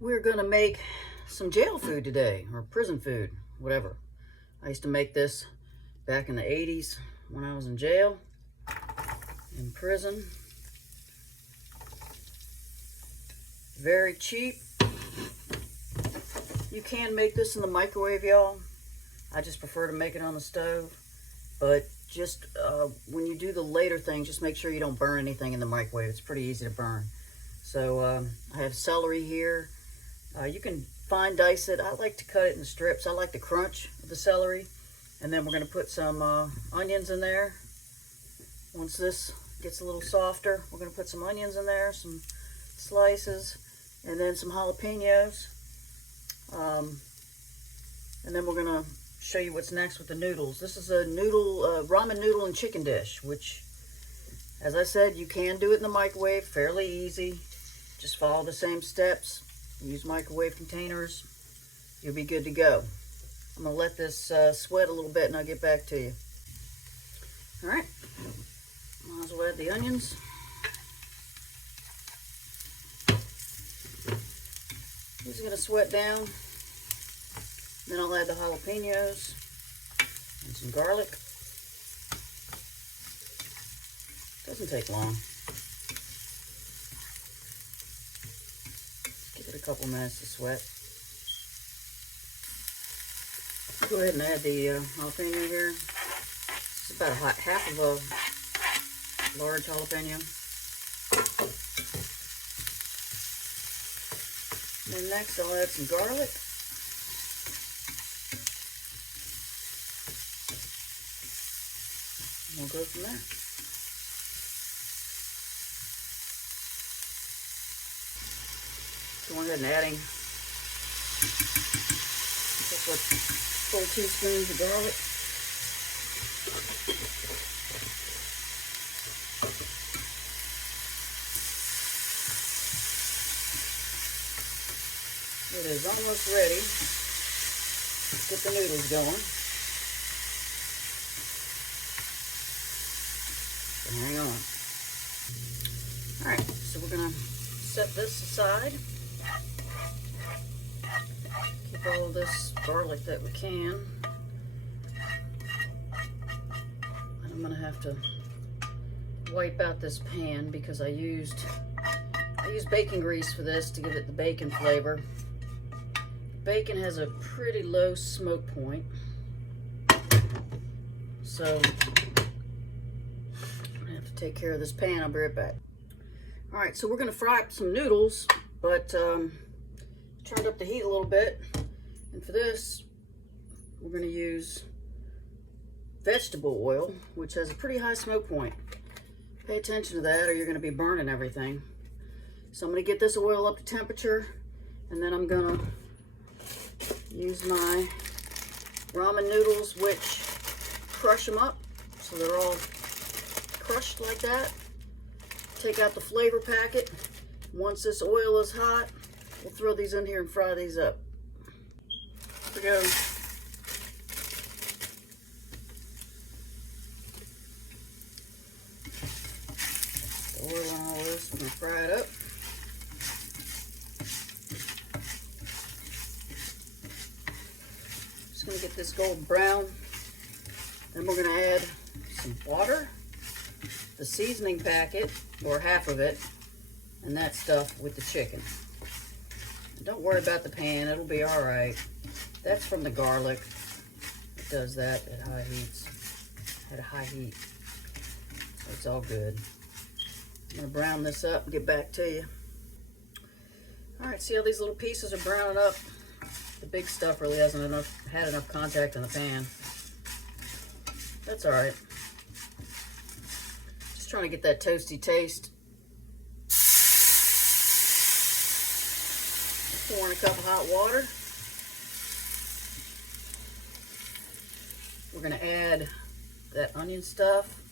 We're gonna make some jail food today, or prison food, whatever. I used to make this back in the 80s when I was in jail, in prison. Very cheap. You can make this in the microwave, y'all. I just prefer to make it on the stove. But just when you do the later things, just make sure you don't burn anything in the microwave. It's pretty easy to burn. So I have celery here. You can fine dice it. I like to cut it in strips. I like the crunch of the celery. And then we're going to put some onions in there. Once this gets a little softer, we're going to put some onions in there, some slices, and then some jalapenos. And then we're going to show you what's next with the noodles. This is a ramen noodle and chicken dish, which, as I said, you can do it in the microwave, fairly easy. Just follow the same steps. Use microwave containers. You'll be good to go. I'm going to let this sweat a little bit and I'll get back to you. All right. Might as well add the onions. These are going to sweat down. Then I'll add the jalapenos and some garlic. Doesn't take long. Give it a couple minutes to sweat. Go ahead and add the jalapeno here. It's about half of a large jalapeno. And next I'll add some garlic. And we'll go from there. Go ahead and adding a couple of full teaspoons of garlic. It is almost ready. Let's get the noodles going. So hang on. Alright, so we're going to set this aside. Keep all of this garlic that we can. And I'm going to have to wipe out this pan because I used bacon grease for this to give it the bacon flavor. Bacon has a pretty low smoke point, so I'm gonna have to take care of this pan. I'll be right back. All right, so we're gonna fry up some noodles, but turned up the heat a little bit, and for this we're gonna use vegetable oil, which has a pretty high smoke point. Pay attention to that or you're gonna be burning everything. So I'm gonna get this oil up to temperature, and then I'm gonna use my ramen noodles, which crush them up so they're all crushed like that. Take out the flavor packet. Once this oil is hot, we'll throw these in here and fry these up. Here we go. The oil on all this, I'm gonna fry it up. Gonna get this golden brown. Then we're gonna add some water, the seasoning packet, or half of it, and that stuff with the chicken. And don't worry about the pan, it'll be all right. That's from the garlic. It does that at high heats, at a high heat. So it's all good. I'm gonna brown this up and get back to you. All right, see how these little pieces are browning up? The big stuff really hasn't had enough contact in the pan. That's all right. Just trying to get that toasty taste. Pour in a cup of hot water. We're gonna add that onion stuff.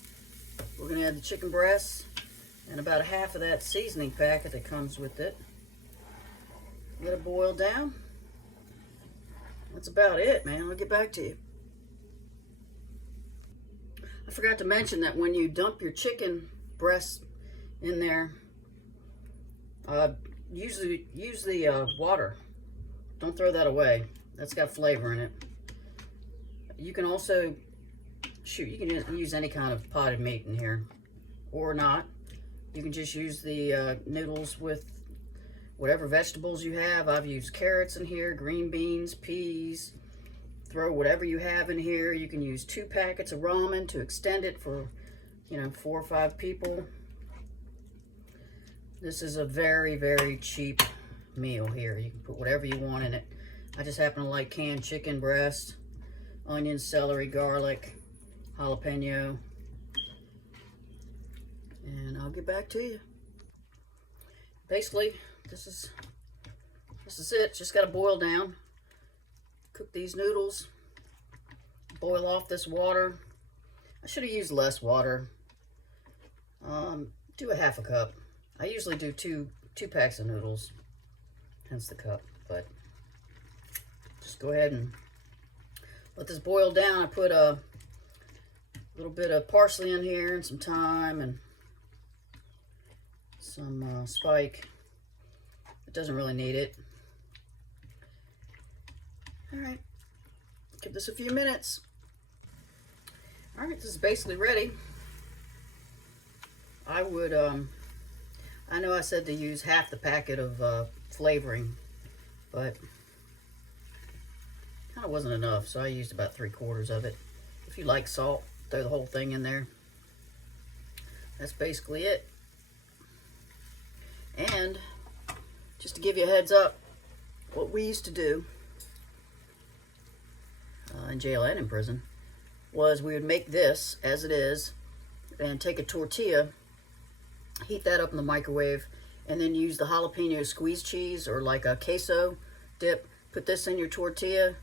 We're gonna add the chicken breasts and about a half of that seasoning packet that comes with it. Let it boil down. That's about it, man. I'll get back to you. I forgot to mention that when you dump your chicken breasts in there, use the water. Don't throw that away. That's got flavor in it. You can also, shoot, you can use any kind of potted meat in here, or not. You can just use the noodles with whatever vegetables you have. I've used carrots in here, green beans, peas. Throw whatever you have in here. You can use 2 packets of ramen to extend it for, you know, 4 or 5 people. This is a very, very cheap meal here. You can put whatever you want in it. I just happen to like canned chicken breast, onion, celery, garlic, jalapeno. And I'll get back to you. Basically, this is it. Just got to boil down. Cook these noodles. Boil off this water. I should have used less water. Do a half a cup. I usually do two packs of noodles, hence the cup. But just go ahead and let this boil down. I put a little bit of parsley in here and some thyme and some spike. It doesn't really need it. All right, give this a few minutes. All right, this is basically ready. I would, I know I said to use half the packet of flavoring, but kind of wasn't enough, so I used about 3/4 of it. If you like salt, throw the whole thing in there. That's basically it. And just to give you a heads up, what we used to do in jail and in prison was we would make this as it is and take a tortilla, heat that up in the microwave, and then use the jalapeno squeeze cheese or like a queso dip. Put this in your tortilla,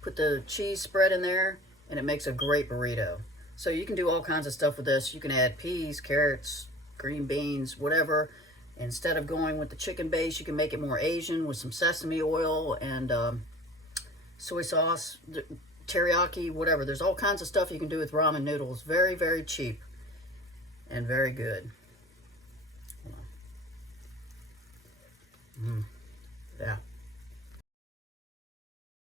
put the cheese spread in there, and it makes a great burrito. So you can do all kinds of stuff with this. You can add peas, carrots, green beans, whatever. Instead of going with the chicken base, you can make it more Asian with some sesame oil and soy sauce, teriyaki, whatever. There's all kinds of stuff you can do with ramen noodles. Very, very cheap and very good. Yeah.